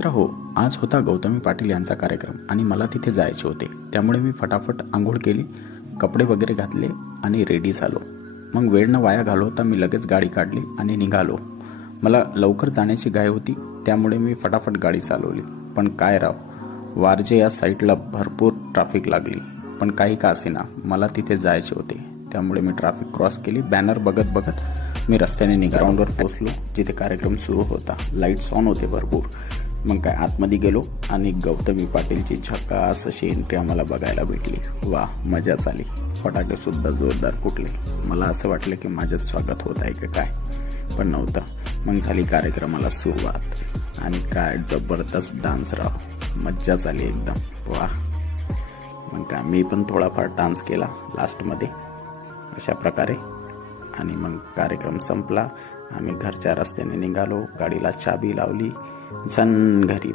तर हो, आज होता गौतमी पाटील यांचा कार्यक्रम आणि मला तिथे जायचे होते. त्यामुळे मी फटाफट आंघोळ केली, कपडे वगैरे घातले आणि रेडी झालो. मग वेळ न वाया घालवता मी लगेच गाडी काढली आणि निघालो. मला लवकर जाण्याची घाई होती, त्यामुळे मी फटाफट गाडी चालवली. पण काय राव, वारजे या साईडला भरपूर ट्रॅफिक लागली. पण काही का असेना, मला तिथे जायचे होते. त्यामुळे मी ट्रॅफिक क्रॉस केली. बॅनर बघत बघत मी रस्त्याने ग्राउंडवर पोहोचलो, जिथे कार्यक्रम सुरू होता. लाईट्स ऑन होते भरपूर. मग काय आतमध्ये गेलो आणि गौतमी पाटीलची झकास अशी एंट्री आम्हाला बघायला भेटली. वा, मजाच आली. फटाके सुद्धा जोरदार फुटले. मला असं वाटलं की माझं स्वागत होत आहे का काय, पण नव्हतं. मग झाली कार्यक्रमाला सुरुवात आणि काय जबरदस्त डान्स राव, मज्जाच आली एकदम. वा. मग काय मी पण थोडाफार डान्स केला लास्टमध्ये अशा प्रकारे. आणि मग कार्यक्रम संपला. आम्ही घरच्या रस्त्याने निघालो. गाडीला चाबी लावली, झन घरी.